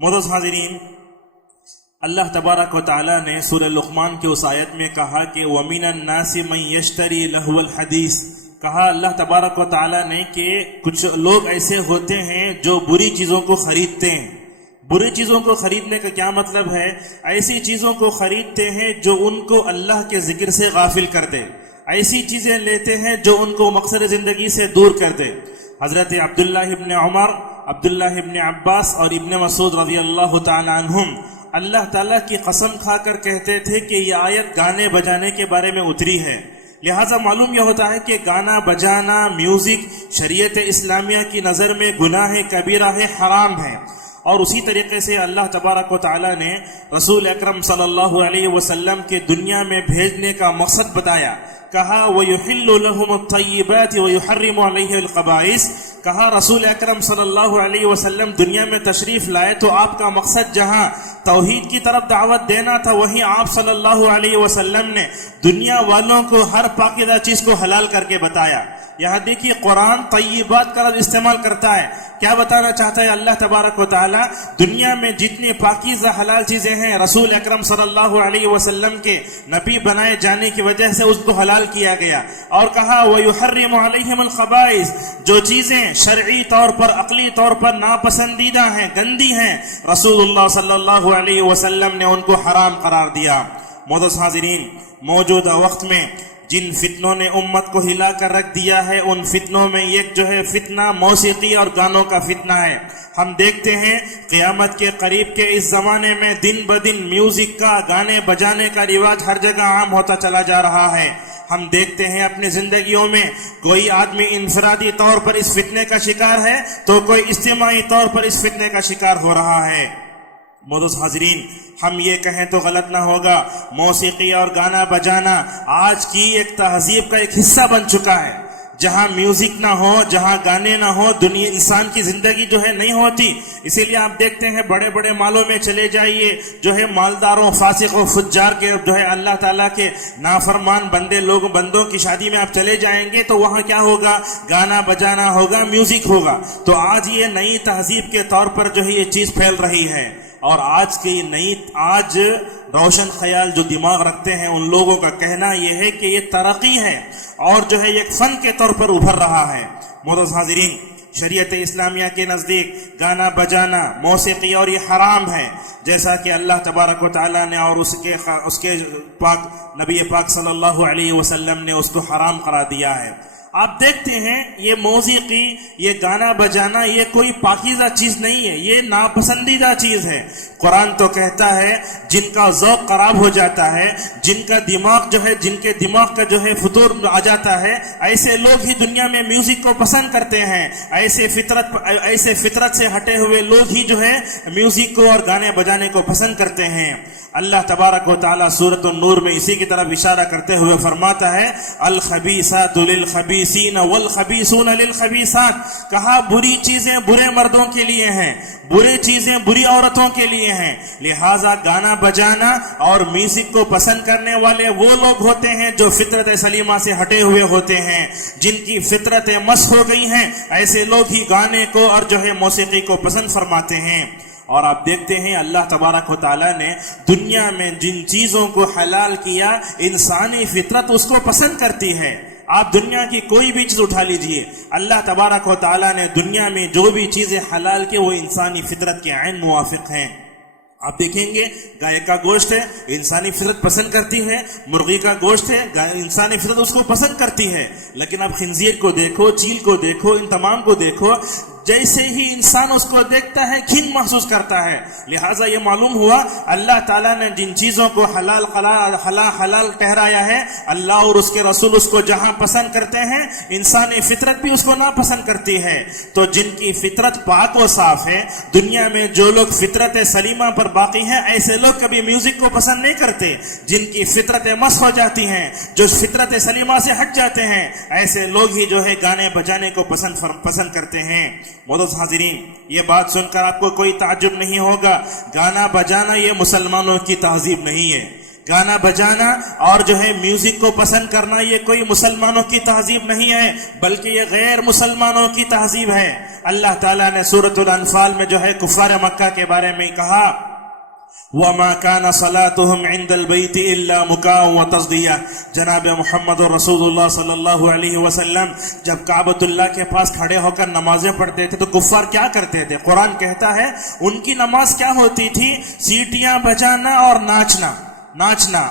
معزز حاضرین، اللہ تبارک و تعالیٰ نے سورہ لقمان کی اس آیت میں کہا کہ وَمِنَ النَّاسِ مَن يَشْتَرِي لَهْوَ الْحَدِيثِ، کہا اللہ تبارک و تعالیٰ نے کہ کچھ لوگ ایسے ہوتے ہیں جو بری چیزوں کو خریدتے ہیں۔ بری چیزوں کو خریدنے کا کیا مطلب ہے؟ ایسی چیزوں کو خریدتے ہیں جو ان کو اللہ کے ذکر سے غافل کر دے، ایسی چیزیں لیتے ہیں جو ان کو مقصد زندگی سے دور کر دے۔ حضرت عبداللہ ابن عمر، عبداللہ ابن عباس اور ابن مسعود رضی اللہ تعالی عنہم اللہ تعالیٰ کی قسم کھا کر کہتے تھے کہ یہ آیت گانے بجانے کے بارے میں اتری ہے، لہٰذا معلوم یہ ہوتا ہے کہ گانا بجانا، میوزک شریعت اسلامیہ کی نظر میں گناہ کبیرہ ہے، حرام ہے۔ اور اسی طریقے سے اللہ تبارک و تعالیٰ نے رسول اکرم صلی اللہ علیہ وسلم کے دنیا میں بھیجنے کا مقصد بتایا، کہا وَيُحِلُّ لَهُمُ الطَّيِّبَاتِ وَيُحَرِّمُ عَلَيْهِ الْخَبَائِثِ، کہا رسول اکرم صلی اللہ علیہ وسلم دنیا میں تشریف لائے تو آپ کا مقصد جہاں توحید کی طرف دعوت دینا تھا، وہیں آپ صلی اللہ علیہ وسلم نے دنیا والوں کو ہر پاکیزہ چیز کو حلال کر کے بتایا۔ یہاں دیکھیے قرآن طیبات کا لفظ استعمال کرتا ہے، کیا بتانا چاہتا ہے اللہ تبارک و تعالیٰ؟ دنیا میں جتنی پاکیزہ حلال چیزیں ہیں رسول اکرم صلی اللہ علیہ وسلم کے نبی بنائے جانے کی وجہ سے اس کو حلال کیا گیا، اور کہا وَيُحَرِّمُ عَلَيْهِمُ الْخَبَائِثِ، جو چیزیں شرعی طور پر عقلی طور پر ناپسندیدہ ہیں، گندی ہیں، رسول اللہ صلی اللہ علیہ وسلم نے ان کو حرام قرار دیا۔ معزز حاضرین، موجودہ وقت میں جن فتنوں نے امت کو ہلا کر رکھ دیا ہے، ان فتنوں میں ایک جو ہے فتنہ موسیقی اور گانوں کا فتنہ ہے۔ ہم دیکھتے ہیں قیامت کے قریب کے اس زمانے میں دن بدن میوزک کا، گانے بجانے کا رواج ہر جگہ عام ہوتا چلا جا رہا ہے۔ ہم دیکھتے ہیں اپنی زندگیوں میں کوئی آدمی انفرادی طور پر اس فتنے کا شکار ہے تو کوئی اجتماعی طور پر اس فتنے کا شکار ہو رہا ہے۔ معزز حاضرین، ہم یہ کہیں تو غلط نہ ہوگا، موسیقی اور گانا بجانا آج کی ایک تہذیب کا ایک حصہ بن چکا ہے۔ جہاں میوزک نہ ہو، جہاں گانے نہ ہو، دنیا انسان کی زندگی جو ہے نہیں ہوتی۔ اسی لیے آپ دیکھتے ہیں بڑے بڑے مالوں میں چلے جائیے، جو ہے مالداروں، فاسق و فجار کے، جو ہے اللہ تعالیٰ کے نافرمان بندوں کی شادی میں آپ چلے جائیں گے تو وہاں کیا ہوگا؟ گانا بجانا ہوگا، میوزک ہوگا۔ تو آج یہ نئی تہذیب کے طور پر جو ہے یہ چیز پھیل رہی ہے، اور آج روشن خیال جو دماغ رکھتے ہیں ان لوگوں کا کہنا یہ ہے کہ یہ ترقی ہے اور جو ہے ایک فن کے طور پر ابھر رہا ہے۔ معزز حاضرین، شریعت اسلامیہ کے نزدیک گانا بجانا، موسیقی اور یہ حرام ہے، جیسا کہ اللہ تبارک و تعالیٰ نے اور اس کے پاک نبی پاک صلی اللہ علیہ وسلم نے اس کو حرام قرار دیا ہے۔ آپ دیکھتے ہیں یہ موسیقی، یہ گانا بجانا یہ کوئی پاکیزہ چیز نہیں ہے، یہ ناپسندیدہ چیز ہے۔ قرآن تو کہتا ہے جن کا ذوق خراب ہو جاتا ہے، جن کا دماغ جو ہے، جن کے دماغ کا جو ہے فطور آ جاتا ہے، ایسے لوگ ہی دنیا میں میوزک کو پسند کرتے ہیں۔ ایسے فطرت سے ہٹے ہوئے لوگ ہی جو ہے میوزک کو اور گانے بجانے کو پسند کرتے ہیں۔ اللہ تبارک و تعالیٰ سورۃ النور میں اسی کی طرف اشارہ کرتے ہوئے فرماتا ہے الخبیثات للخبیثین والخبیثون للخبیثات، کہا بری چیزیں برے مردوں کے لیے ہیں، بری چیزیں بری عورتوں کے لیے ہیں۔ لہٰذا گانا بجانا اور میوزک کو پسند کرنے والے وہ لوگ ہوتے ہیں جو فطرت سلیمہ سے ہٹے ہوئے ہوتے ہیں، جن کی فطرتیں مسخ ہو گئی ہیں، ایسے لوگ ہی گانے کو اور جو ہے موسیقی کو پسند فرماتے ہیں۔ اور آپ دیکھتے ہیں اللہ تبارک و تعالیٰ نے دنیا میں جن چیزوں کو حلال کیا، انسانی فطرت اس کو پسند کرتی ہے۔ آپ دنیا کی کوئی بھی چیز اٹھا لیجئے، اللہ تبارک و تعالیٰ نے دنیا میں جو بھی چیزیں حلال کی وہ انسانی فطرت کے عین موافق ہیں۔ آپ دیکھیں گے گائے کا گوشت ہے، انسانی فطرت پسند کرتی ہے، مرغی کا گوشت ہے، انسانی فطرت اس کو پسند کرتی ہے۔ لیکن اب خنزیر کو دیکھو، چیل کو دیکھو، ان تمام کو دیکھو، جیسے ہی انسان اس کو دیکھتا ہے گھن محسوس کرتا ہے۔ لہٰذا یہ معلوم ہوا اللہ تعالیٰ نے جن چیزوں کو حلال ٹھہرایا ہے، اللہ اور اس کے رسول اس کو جہاں پسند کرتے ہیں، انسانی فطرت بھی اس کو ناپسند کرتی ہے۔ تو جن کی فطرت پاک و صاف ہے، دنیا میں جو لوگ فطرت سلیمہ پر باقی ہیں، ایسے لوگ کبھی میوزک کو پسند نہیں کرتے۔ جن کی فطرتیں مسخ ہو جاتی ہیں، جو فطرت سلیمہ سے ہٹ جاتے ہیں، ایسے لوگ ہی جو ہے گانے بجانے کو پسند کرتے ہیں۔ معزز حاضرین، یہ بات سن کر آپ کو کوئی تعجب نہیں ہوگا، گانا بجانا یہ مسلمانوں کی تہذیب نہیں ہے۔ گانا بجانا اور جو ہے میوزک کو پسند کرنا یہ کوئی مسلمانوں کی تہذیب نہیں ہے، بلکہ یہ غیر مسلمانوں کی تہذیب ہے۔ اللہ تعالیٰ نے سورۃ الانفال میں جو ہے کفار مکہ کے بارے میں کہا وَمَا كَانَ صَلَاتُهُمْ عِنْدَ الْبَيْتِ إِلَّا مُكَاءً وَتَصْدِيَةً۔ جناب محمد رسول اللہ صلی اللہ علیہ وسلم جب کعبۃ اللہ کے پاس کھڑے ہو کر نمازیں پڑھتے تھے تو کفار کیا کرتے تھے؟ قرآن کہتا ہے ان کی نماز کیا ہوتی تھی؟ سیٹیاں بجانا اور ناچنا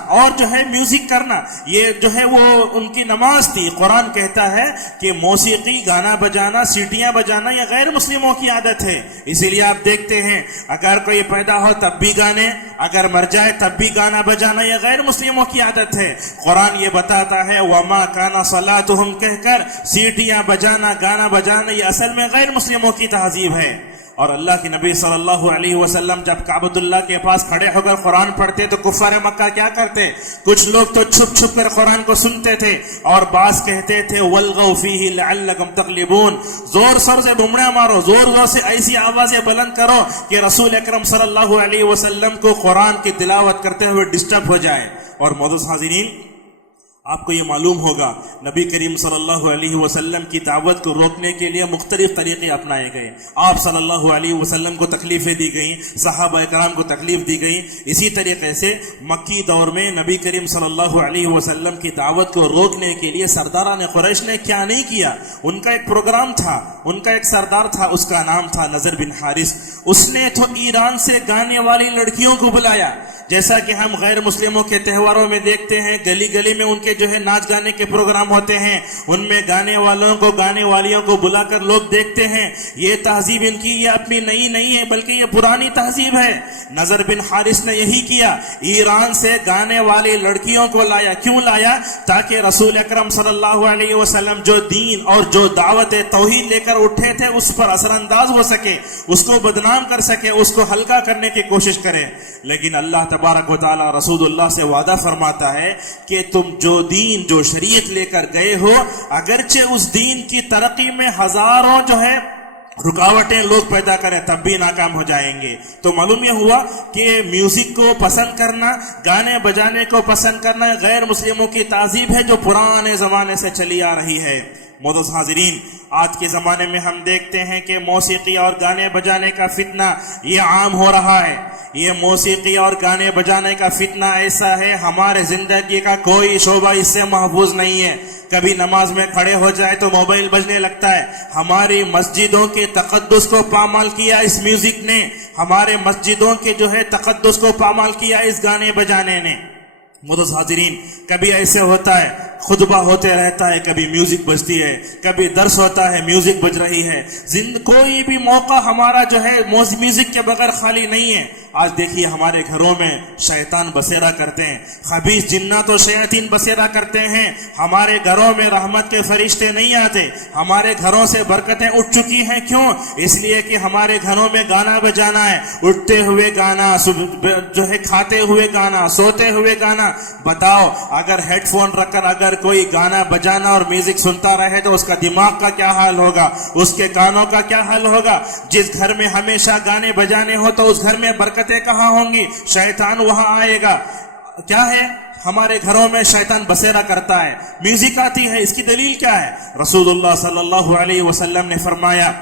اور جو ہے میوزک کرنا، یہ جو ہے وہ ان کی نماز تھی۔ قرآن کہتا ہے کہ موسیقی، گانا بجانا، سیٹیاں بجانا یہ غیر مسلموں کی عادت ہے۔ اسی لیے آپ دیکھتے ہیں اگر کوئی پیدا ہو تب بھی گانے، اگر مر جائے تب بھی گانا بجانا، یہ غیر مسلموں کی عادت ہے۔ قرآن یہ بتاتا ہے وَمَا كَانَ صَلَاتُهُمْ کہہ کر سیٹیاں بجانا، گانا بجانا یہ اصل میں غیر مسلموں کی تہذیب ہے۔ اور اللہ کے نبی صلی اللہ علیہ وسلم جب کعبۃ اللہ کے پاس کھڑے ہو کر قرآن پڑھتے تو کفار مکہ کیا کرتے؟ کچھ لوگ تو چھپ چھپ کر قرآن کو سنتے تھے اور بعض کہتے تھے وَالْغَوْا فِيهِ لَعَلَّكُمْ تَغْلِبُونَ، زور سور سے بمڑیاں مارو، زور زور سے ایسی آوازیں بلند کرو کہ رسول اکرم صلی اللہ علیہ وسلم کو قرآن کی تلاوت کرتے ہوئے ڈسٹرب ہو جائے۔ اور معزز حاضرین، آپ کو یہ معلوم ہوگا نبی کریم صلی اللہ علیہ وسلم کی دعوت کو روکنے کے لیے مختلف طریقے اپنائے گئے۔ آپ صلی اللہ علیہ وسلم کو تکلیفیں دی گئیں، صحابہ کرام کو تکلیف دی گئی۔ اسی طریقے سے مکی دور میں نبی کریم صلی اللہ علیہ وسلم کی دعوت کو روکنے کے لیے سرداران قریش نے کیا نہیں کیا۔ ان کا ایک پروگرام تھا، ان کا ایک سردار تھا، اس کا نام تھا نضر بن حارث۔ اس نے تو ایران سے گانے والی لڑکیوں کو بلایا، جیسا کہ ہم غیر مسلموں کے تہواروں میں دیکھتے ہیں، گلی گلی میں ان کے جو ہے ناچ گانے کے پروگرام ہوتے ہیں، ان میں گانے والوں کو، گانے والیوں کو بلا کر لوگ دیکھتے ہیں۔ یہ تہذیب ان کی یہ اپنی نئی نہیں ہے، بلکہ یہ پرانی تہذیب ہے۔ نضر بن حارث نے یہی کیا، ایران سے گانے والی لڑکیوں کو لایا۔ کیوں لایا؟ تاکہ رسول اکرم صلی اللہ علیہ وسلم جو دین اور جو دعوت توحید لے کر اٹھے تھے اس پر اثر انداز ہو سکے، اس کو بدنام کر سکے، اس کو ہلکا کرنے کی کوشش کرے۔ لیکن اللہ تبارک و تعالی رسول اللہ سے وعدہ فرماتا ہے کہ تم جو دین، جو شریعت لے کر گئے ہو، اگرچہ اس دین کی ترقی میں ہزاروں جو ہے رکاوٹیں لوگ پیدا کریں تب بھی ناکام ہو جائیں گے۔ تو معلوم یہ ہوا کہ میوزک کو پسند کرنا، گانے بجانے کو پسند کرنا غیر مسلموں کی تہذیب ہے جو پرانے زمانے سے چلی آ رہی ہے۔ معزز حاضرین، آج کے زمانے میں ہم دیکھتے ہیں کہ موسیقی اور گانے بجانے کا فتنہ یہ عام ہو رہا ہے۔ یہ موسیقی اور گانے بجانے کا فتنہ ایسا ہے، ہمارے زندگی کا کوئی شعبہ اس سے محفوظ نہیں ہے۔ کبھی نماز میں کھڑے ہو جائے تو موبائل بجنے لگتا ہے۔ ہماری مسجدوں کے تقدس کو پامال کیا اس میوزک نے، ہمارے مسجدوں کے جو ہے تقدس کو پامال کیا اس گانے بجانے نے۔ معزز حاضرین، کبھی ایسے ہوتا ہے خطبہ ہوتے رہتا ہے، کبھی میوزک بجتی ہے، کبھی درس ہوتا ہے میوزک بج رہی ہے۔ کوئی بھی موقع ہمارا جو ہے میوزک کے بغیر خالی نہیں ہے۔ آج دیکھیے ہمارے گھروں میں شیطان بسیرا کرتے ہیں، خبیث جنات و شیاطین بسیرا کرتے ہیں۔ ہمارے گھروں میں رحمت کے فرشتے نہیں آتے، ہمارے گھروں سے برکتیں اٹھ چکی ہیں۔ کیوں؟ اس لیے کہ ہمارے گھروں میں گانا بجانا ہے، اٹھتے ہوئے گانا، جو ہے کھاتے ہوئے گانا، سوتے ہوئے گانا۔ بتاؤ، اگر ہیڈ فون رکھ کر اگر کوئی گانا بجانا اور میوزک سنتا رہے تو اس کا دماغ کا کیا حال ہوگا، اس کے کانوں کا کیا حال ہوگا؟ جس گھر میں ہمیشہ گانے بجانے ہو تو اس گھر میں برکتیں کہاں ہوں گی؟ شیطان وہاں آئے گا۔ کیا ہے؟ ہمارے گھروں میں شیطان بسیرا کرتا ہے، میوزک آتی ہے۔ اس کی دلیل کیا ہے؟ رسول اللہ صلی اللہ علیہ وسلم نے فرمایا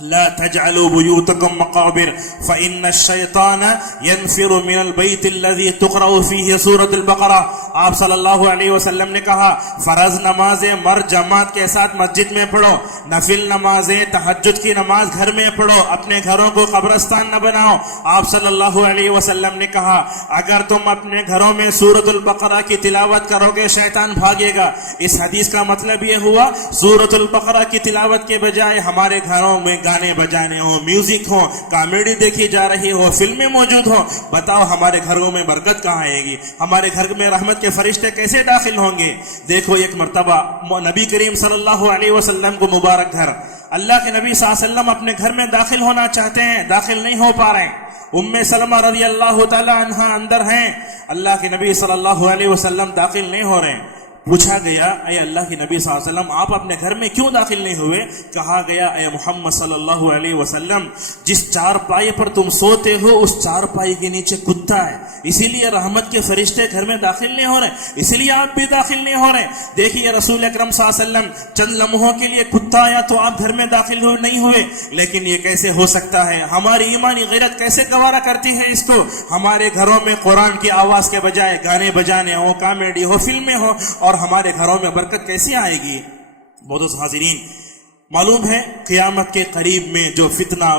لا تجعلوا بيوتكم مقابر فإن الشيطان ينفر من البيت الذي تقرأ فيه سورة البقرة۔ آپ صلی اللہ علیہ وسلم نے کہا فرض نمازیں مرد جماعت کے ساتھ مسجد میں پڑھو، نفل نمازیں تہجد کی نماز گھر میں پڑھو، اپنے گھروں کو قبرستان نہ بناؤ۔ آپ صلی اللہ علیہ وسلم نے کہا اگر تم اپنے گھروں میں سورة البقرہ کی تلاوت کرو گے شیطان بھاگے گا۔ اس حدیث کا مطلب یہ ہوا سورة البقرہ کی تلاوت کے بجائے ہمارے گھروں میں گانے بجانے ہو، میوزک ہو، کامیڈی دیکھی جا رہی ہو، فلمیں موجود ہو، بتاؤ ہمارے گھروں میں برکت کہاں آئے گی؟ ہمارے گھر میں رحمت کے فرشتے کیسے داخل ہوں گے؟ دیکھو ایک مرتبہ نبی کریم صلی اللہ علیہ وسلم کو مبارک گھر، اللہ کے نبی صلی اللہ علیہ وسلم اپنے گھر میں داخل ہونا چاہتے ہیں، داخل نہیں ہو پا رہے ہیں۔ ام سلمہ رضی اللہ تعالی عنہا اندر ہیں، اللہ کے نبی صلی اللہ علیہ وسلم داخل نہیں ہو رہے ہیں۔ پوچھا گیا اے اللہ کے نبی صلی اللہ علیہ وسلم آپ اپنے گھر میں کیوں داخل نہیں ہوئے؟ کہا گیا اے محمد صلی اللہ علیہ وسلم جس چارپائی پر تم سوتے ہو اس چارپائی کے نیچے کتا ہے، اسی لیے رحمت کے فرشتے گھر میں داخل نہیں ہو رہے، اسی لیے آپ بھی داخل نہیں ہو رہے۔ دیکھیے رسول اکرم صلی اللہ علیہ وسلم چند لمحوں کے لیے کتا آیا تو آپ گھر میں داخل نہیں ہوئے، لیکن یہ کیسے ہو سکتا ہے؟ ہماری ایمانی غیرت کیسے گوارا کرتی ہے اس کو؟ ہمارے گھروں میں قرآن کی آواز کے بجائے گانے بجانے ہو، کامیڈی ہو، فلمیں ہو، اور ہمارے گھروں میں برکت کیسی آئے گی؟ بہت حاضرین، معلوم ہے قیامت کے قریب میں جو فتنہ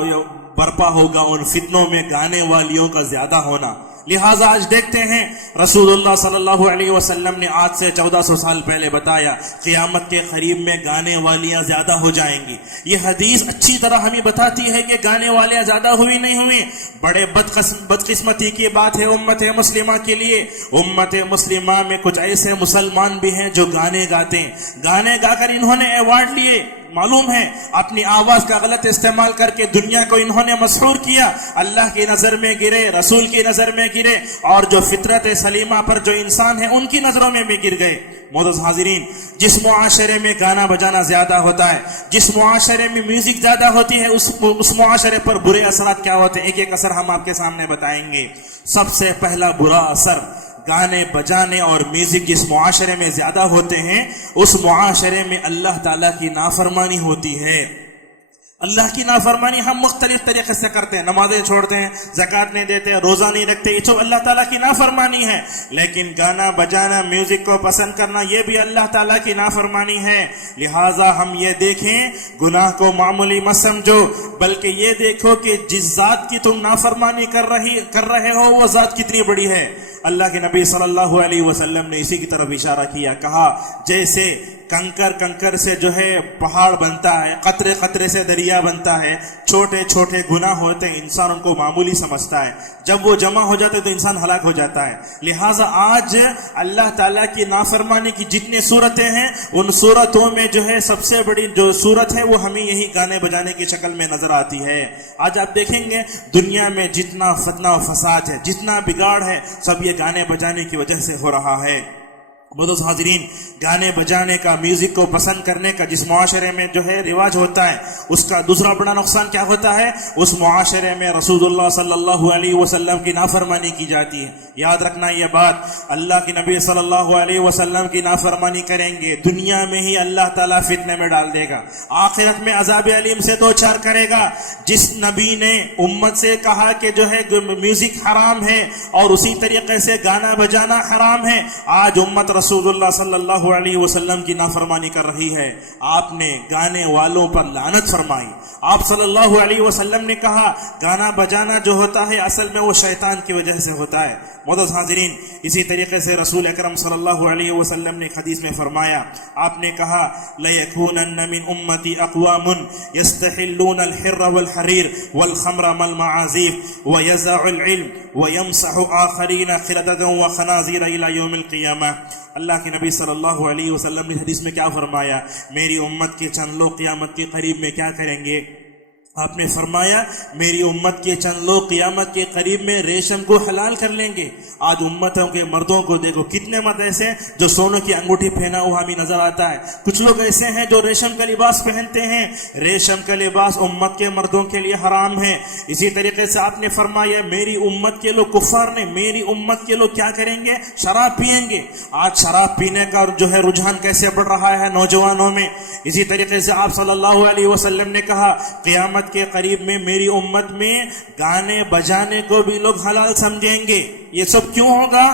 برپا ہوگا ان فتنوں میں گانے والیوں کا زیادہ ہونا۔ لہٰذا آج دیکھتے ہیں رسول اللہ صلی اللہ علیہ وسلم نے آج سے 1400 سال پہلے بتایا قیامت کے قریب میں گانے والیاں زیادہ ہو جائیں گی۔ یہ حدیث اچھی طرح ہمیں بتاتی ہے کہ گانے والیاں زیادہ ہوئی نہیں ہوئی۔ بڑے بدقسمتی کی بات ہے امت مسلمہ کے لیے، امت مسلمہ میں کچھ ایسے مسلمان بھی ہیں جو گانے گاتے ہیں، گانے گا کر انہوں نے ایوارڈ لیے۔ معلوم ہے اپنی آواز کا غلط استعمال کر کے دنیا کو انہوں نے مسحور کیا، اللہ کی نظر میں گرے، رسول کی نظر میں گرے، اور جو فطرت سلیمہ پر جو انسان ہے ان کی نظروں میں بھی گر گئے۔ معزز حاضرین، جس معاشرے میں گانا بجانا زیادہ ہوتا ہے، جس معاشرے میں میوزک زیادہ ہوتی ہے، اس معاشرے پر برے اثرات کیا ہوتے ہیں؟ ایک ایک اثر ہم آپ کے سامنے بتائیں گے۔ سب سے پہلا برا اثر، گانے بجانے اور میوزک جس معاشرے میں زیادہ ہوتے ہیں اس معاشرے میں اللہ تعالیٰ کی نافرمانی ہوتی ہے۔ اللہ کی نافرمانی ہم مختلف طریقے سے کرتے ہیں، نمازیں چھوڑتے ہیں، زکوٰۃ نہیں دیتے، روزہ نہیں رکھتے، یہ تو اللہ تعالیٰ کی نافرمانی ہے۔ لیکن گانا بجانا، میوزک کو پسند کرنا، یہ بھی اللہ تعالیٰ کی نافرمانی ہے۔ لہٰذا ہم یہ دیکھیں، گناہ کو معمولی مت سمجھو، بلکہ یہ دیکھو کہ جس ذات کی تم نافرمانی کر رہے ہو وہ ذات کتنی بڑی ہے۔ اللہ کے نبی صلی اللہ علیہ وسلم نے اسی کی طرف اشارہ کیا، کہا جیسے کنکر سے جو ہے پہاڑ بنتا ہے، قطرے قطرے سے دریا بنتا ہے، چھوٹے چھوٹے گناہ ہوتے ہیں، انسان ان کو معمولی سمجھتا ہے، جب وہ جمع ہو جاتے تو انسان ہلاک ہو جاتا ہے۔ لہٰذا آج اللہ تعالیٰ کی نافرمانی کی جتنی صورتیں ہیں ان صورتوں میں جو ہے سب سے بڑی جو صورت ہے وہ ہمیں یہی گانے بجانے کی شکل میں نظر آتی ہے۔ آج آپ دیکھیں گے دنیا میں جتنا فتنہ و فساد ہے، جتنا بگاڑ ہے، سب یہ گانے بجانے کی وجہ سے ہو رہا ہے۔ بہت حاضرین، گانے بجانے کا، میوزک کو پسند کرنے کا جس معاشرے میں جو ہے رواج ہوتا ہے اس کا دوسرا بڑا نقصان کیا ہوتا ہے؟ اس معاشرے میں رسول اللہ صلی اللہ علیہ وسلم کی نافرمانی کی جاتی ہے۔ یاد رکھنا یہ بات، اللہ کے نبی صلی اللہ علیہ وسلم کی نافرمانی کریں گے دنیا میں ہی اللہ تعالیٰ فتنے میں ڈال دے گا، آخرت میں عذاب علیم سے دوچار کرے گا۔ جس نبی نے امت سے کہا کہ جو ہے میوزک حرام ہے اور اسی طریقے سے گانا بجانا حرام ہے، آج امت رسول اللہ صلی اللہ علیہ وسلم کی نافرمانی کر رہی ہے۔ آپ نے گانے والوں پر لعنت فرمائی۔ آپ صلی اللہ علیہ وسلم نے کہا گانا بجانا جو ہوتا ہے اصل میں وہ شیطان کی وجہ سے ہوتا ہے۔ معزز حاضرین، اسی طریقے سے رسول اکرم صلی اللہ علیہ وسلم نے حدیث میں فرمایا، آپ نے کہا لَيَكُونَنَّ مِنْ أُمَّتِي أَقْوَامٌ يَسْتَحِلُّونَ الْحِرَّ وَالْحَرِيرَ وَالْخَمْرَ وَالْمَعَازِيفَ وَيَزْرَعُ الْعِلْمَ وَيَمْسَحُ آخَرِينَ خِلَدَةً وَخَنَازِيرَ إِلَى يَوْمِ الْقِيَامَةِ۔ اللہ کے نبی صلی اللہ علیہ وسلم نے حدیث میں کیا فرمایا؟ میری امت کے چند لوگ قیامت کے قریب میں کیا کریں گے؟ آپ نے فرمایا میری امت کے چند لوگ قیامت کے قریب میں ریشم کو حلال کر لیں گے۔ آج امتوں کے مردوں کو دیکھو، کتنے مرد ایسے جو سونوں کی انگوٹھی پہنا ہوا ہمیں نظر آتا ہے، کچھ لوگ ایسے ہیں جو ریشم کا لباس پہنتے ہیں۔ ریشم کا لباس امت کے مردوں کے لیے حرام ہے۔ اسی طریقے سے آپ نے فرمایا میری امت کے لوگ، کفار نے میری امت کے لوگ کیا کریں گے؟ شراب پئیں گے۔ آج شراب پینے کا جو ہے رجحان کیسے بڑھ رہا ہے نوجوانوں میں۔ اسی طریقے سے آپ صلی اللہ علیہ وسلم نے کہا قیامت کے قریب میں میری امت میں گانے بجانے کو بھی لوگ حلال سمجھیں گے۔ یہ سب کیوں ہوگا؟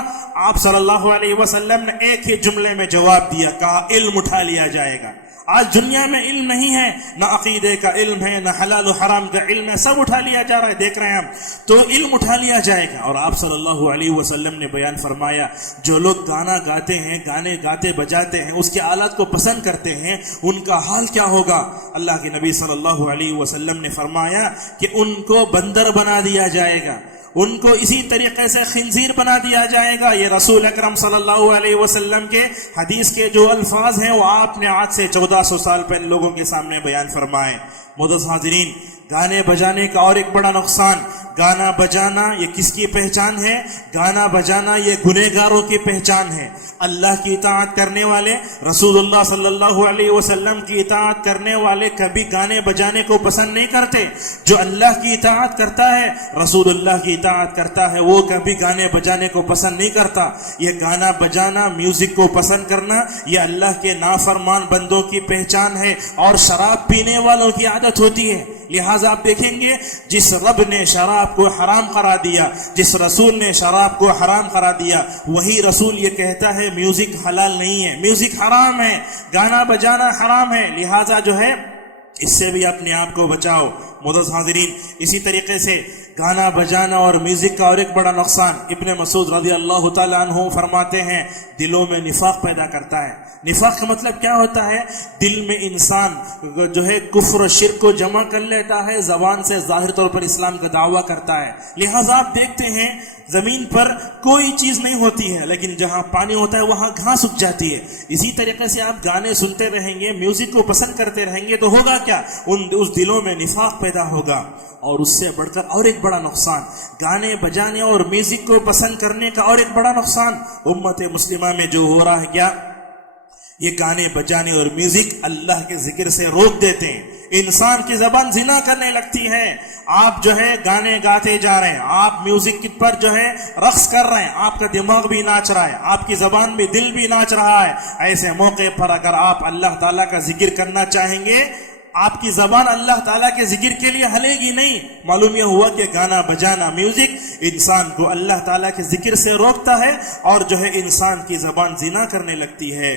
آپ صلی اللہ علیہ وسلم نے ایک ہی جملے میں جواب دیا، کہا علم اٹھا لیا جائے گا۔ آج دنیا میں علم نہیں ہے، نہ عقیدے کا علم ہے، نہ حلال و حرام کا علم ہے، سب اٹھا لیا جا رہا ہے، دیکھ رہے ہیں ہم، تو علم اٹھا لیا جائے گا۔ اور آپ صلی اللہ علیہ وسلم نے بیان فرمایا جو لوگ گانا گاتے ہیں، گانے گاتے بجاتے ہیں، اس کے آلات کو پسند کرتے ہیں، ان کا حال کیا ہوگا؟ اللہ کے نبی صلی اللہ علیہ وسلم نے فرمایا کہ ان کو بندر بنا دیا جائے گا، ان کو اسی طریقے سے خنزیر بنا دیا جائے گا. یہ رسول اکرم صلی اللہ علیہ وسلم کے حدیث کے جو الفاظ ہیں وہ آپ نے آج سے 1400 سال پہلے لوگوں کے سامنے بیان فرمائے. معزز حاضرین، گانے بجانے کا اور ایک بڑا نقصان، گانا بجانا یہ کس کی پہچان ہے؟ گانا بجانا یہ گنہگاروں کی پہچان ہے. اللہ کی اطاعت کرنے والے، رسول اللہ صلی اللہ علیہ وسلم کی اطاعت کرنے والے کبھی گانے بجانے کو پسند نہیں کرتے. جو اللہ کی اطاعت کرتا ہے، رسول اللہ کی اطاعت کرتا ہے، وہ کبھی گانے بجانے کو پسند نہیں کرتا. یہ گانا بجانا، میوزک کو پسند کرنا، یہ اللہ کے نافرمان بندوں کی پہچان ہے اور شراب پینے والوں کی عادت ہوتی ہے. لہٰذا آپ دیکھیں گے جس رب نے شراب کو حرام قرار دیا، جس رسول نے شراب کو حرام قرار دیا، وہی رسول یہ کہتا ہے میوزک حلال نہیں ہے، میوزک حرام ہے، گانا بجانا حرام ہے. لہٰذا جو ہے اس سے بھی اپنے آپ کو بچاؤ. معزز حاضرین، اسی طریقے سے گانا بجانا اور میوزک کا اور ایک بڑا نقصان، ابن مسعود رضی اللہ تعالیٰ عنہ فرماتے ہیں دلوں میں نفاق پیدا کرتا ہے. نفاق کا مطلب کیا ہوتا ہے؟ دل میں انسان جو ہے کفر و شرک کو جمع کر لیتا ہے، زبان سے ظاہر طور پر اسلام کا دعویٰ کرتا ہے. لہٰذا آپ دیکھتے ہیں زمین پر کوئی چیز نہیں ہوتی ہے، لیکن جہاں پانی ہوتا ہے وہاں گھاس اگ جاتی ہے. اسی طریقے سے آپ گانے سنتے رہیں گے، میوزک کو پسند کرتے رہیں گے تو ہوگا کیا؟ اس دلوں میں نفاق پیدا ہوگا. اور اس سے بڑھ کر اور ایک بڑا نقصان، گانے بجانے اور میوزک کو پسند کرنے کا اور ایک بڑا نقصان امت مسلمہ میں جو ہو رہا ہے، کیا یہ گانے بجانے اور میوزک اللہ کے ذکر سے روک دیتے ہیں. انسان کی زبان زنا کرنے لگتی ہے. آپ جو ہے گانے گاتے جا رہے ہیں، آپ میوزک پر جو ہے رقص کر رہے ہیں، آپ کا دماغ بھی ناچ رہا ہے، آپ کی زبان بھی، دل بھی ناچ رہا ہے. ایسے موقع پر اگر آپ اللہ تعالیٰ کا ذکر کرنا چاہیں گے، آپ کی زبان اللہ تعالیٰ کے ذکر کے لیے ہلے گی نہیں. معلوم یہ ہوا کہ گانا بجانا، میوزک انسان کو اللہ تعالیٰ کے ذکر سے روکتا ہے اور جو ہے انسان کی زبان زنا کرنے لگتی ہے.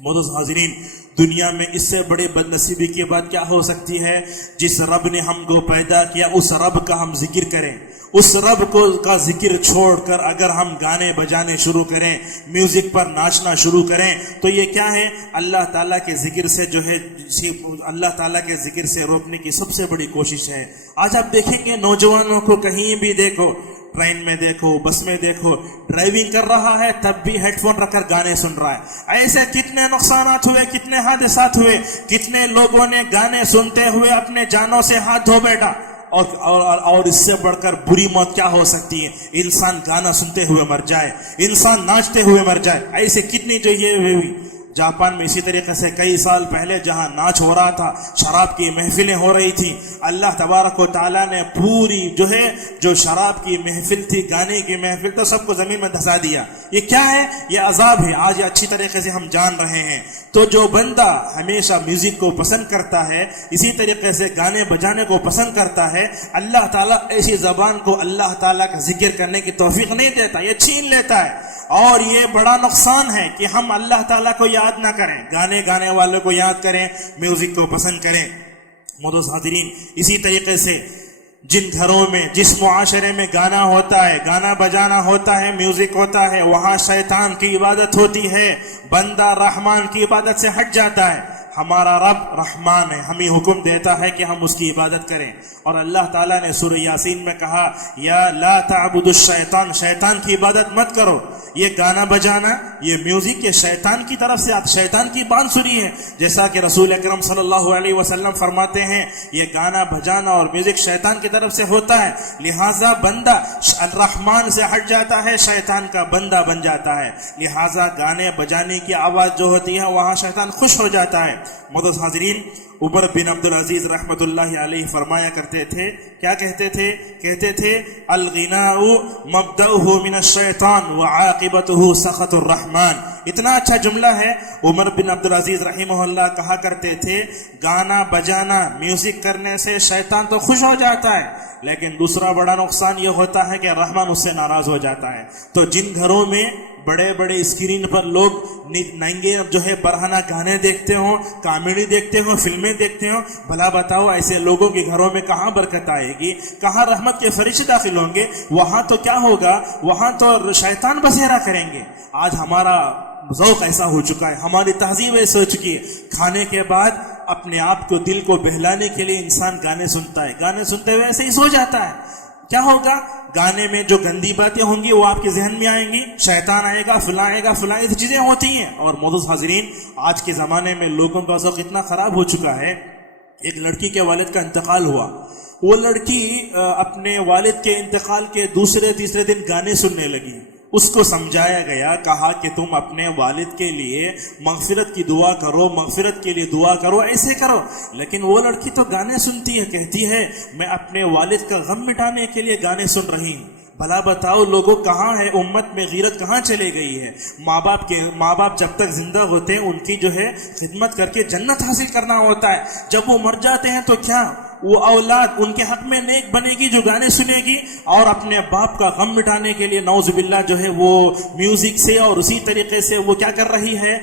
معزز حاضرین، دنیا میں اس سے بڑی بد نصیبی کی بات کیا ہو سکتی ہے؟ جس رب نے ہم کو پیدا کیا اس رب کا ہم ذکر کریں، اس رب کو کا ذکر چھوڑ کر اگر ہم گانے بجانے شروع کریں، میوزک پر ناچنا شروع کریں، تو یہ کیا ہے؟ اللہ تعالیٰ کے ذکر سے جو ہے اللہ تعالیٰ کے ذکر سے روکنے کی سب سے بڑی کوشش ہے. آج آپ دیکھیں گے نوجوانوں کو کہیں بھی دیکھو، ٹرین میں دیکھو، بس میں دیکھو، ڈرائیونگ کر رہا ہے تب بھی ہیڈ فون رکھ کر گانے سن رہا ہے. ایسے کتنے نقصانات ہوئے، کتنے حادثات ہوئے، کتنے لوگوں نے گانے سنتے ہوئے اپنے جانوں سے ہاتھ دھو بیٹھا. اور اس سے بڑھ کر بری موت کیا ہو سکتی ہے؟ انسان گانا سنتے ہوئے مر جائے، انسان ناچتے ہوئے مر جائے. ایسے کتنی جو یہ ہوئی. جاپان میں اسی طریقے سے کئی سال پہلے جہاں ناچ ہو رہا تھا، شراب کی محفلیں ہو رہی تھی، اللہ تبارک و تعالیٰ نے پوری جو ہے جو شراب کی محفل تھی، گانے کی محفل، تو سب کو زمین میں دھسا دیا. یہ کیا ہے؟ یہ عذاب ہے. آج اچھی طریقے سے ہم جان رہے ہیں. تو جو بندہ ہمیشہ میوزک کو پسند کرتا ہے، اسی طریقے سے گانے بجانے کو پسند کرتا ہے، اللہ تعالیٰ ایسی زبان کو اللہ تعالیٰ کا ذکر کرنے کی توفیق نہیں دیتا، یہ چھین لیتا ہے. اور یہ بڑا نقصان ہے کہ ہم اللہ تعالیٰ کو یاد نہ کریں، گانے گانے والوں کو یاد کریں، میوزک کو پسند کریں. معزز حاضرین، اسی طریقے سے جن گھروں میں، جس معاشرے میں گانا ہوتا ہے، گانا بجانا ہوتا ہے، میوزک ہوتا ہے، وہاں شیطان کی عبادت ہوتی ہے. بندہ رحمان کی عبادت سے ہٹ جاتا ہے. ہمارا رب رحمان ہے، ہمیں حکم دیتا ہے کہ ہم اس کی عبادت کریں. اور اللہ تعالیٰ نے سورہ یاسین میں کہا یا لا تعبدوا الشیطان، شیطان کی عبادت مت کرو. یہ گانا بجانا، یہ میوزک، یہ شیطان کی طرف سے آپ شیطان کی بانسری ہے. جیسا کہ رسول اکرم صلی اللہ علیہ وسلم فرماتے ہیں یہ گانا بجانا اور میوزک شیطان کی طرف سے ہوتا ہے. لہٰذا بندہ الرحمان سے ہٹ جاتا ہے، شیطان کا بندہ بن جاتا ہے. لہٰذا گانے بجانے کی آواز جو ہوتی ہے وہاں شیطان خوش ہو جاتا ہے. معزز حاضرین، عمر بن عبدالعزیز رحمت اللہ علیہ فرمایا کرتے تھے، کیا کہتے تھے؟ کہتے تھے الغناء مبدأہ من الشیطان وعاقبتہ سخط الرحمن. اتنا اچھا جملہ ہے. عمر بن عبدالعزیز رحمہ اللہ کہا کرتے تھے گانا بجانا، میوزک کرنے سے شیطان تو خوش ہو جاتا ہے، لیکن دوسرا بڑا نقصان یہ ہوتا ہے کہ رحمان اس سے ناراض ہو جاتا ہے. تو جن گھروں میں بڑے بڑے اسکرین پر لوگ ننگے جو ہے برہنہ گانے دیکھتے ہوں، کامیڈی دیکھتے ہوں، فلمیں دیکھتے ہوں، بھلا بتاؤ ایسے لوگوں کے گھروں میں کہاں برکت آئے گی؟ کہاں رحمت کے فرشتے داخل ہوں گے؟ وہاں تو کیا ہوگا؟ وہاں تو شیطان بسیرا کریں گے. آج ہمارا ذوق ایسا ہو چکا ہے، ہماری تہذیب ایسے ہو چکی ہے، کھانے کے بعد اپنے آپ کو، دل کو بہلانے کے لیے انسان گانے سنتا ہے، گانے سنتے ہوئے ایسے ہی سو جاتا ہے. کیا ہوگا؟ گانے میں جو گندی باتیں ہوں گی وہ آپ کے ذہن میں آئیں گی, شیطان آئے گا, فلاں آئے گا, فلاں یہ چیزیں ہوتی ہیں. اور معزز حاضرین, آج کے زمانے میں لوگوں کا ذوق اتنا خراب ہو چکا ہے. ایک لڑکی کے والد کا انتقال ہوا, وہ لڑکی اپنے والد کے انتقال کے دوسرے تیسرے دن گانے سننے لگی. اس کو سمجھایا گیا, کہا کہ تم اپنے والد کے لیے مغفرت کی دعا کرو, مغفرت کے لیے دعا کرو, ایسے کرو. لیکن وہ لڑکی تو گانے سنتی ہے, کہتی ہے میں اپنے والد کا غم مٹانے کے لیے گانے سن رہی ہوں. بھلا بتاؤ لوگوں کہاں ہے, امت میں غیرت کہاں چلے گئی ہے؟ ماں باپ جب تک زندہ ہوتے ہیں ان کی جو ہے خدمت کر کے جنت حاصل کرنا ہوتا ہے. جب وہ مر جاتے ہیں تو کیا وہ اولاد ان کے حق میں نیک بنے گی جو گانے سنے گی, اور اپنے باپ کا غم مٹانے کے لیے نعوذ باللہ جو ہے وہ میوزک سے اور اسی طریقے سے وہ کیا کر رہی ہے,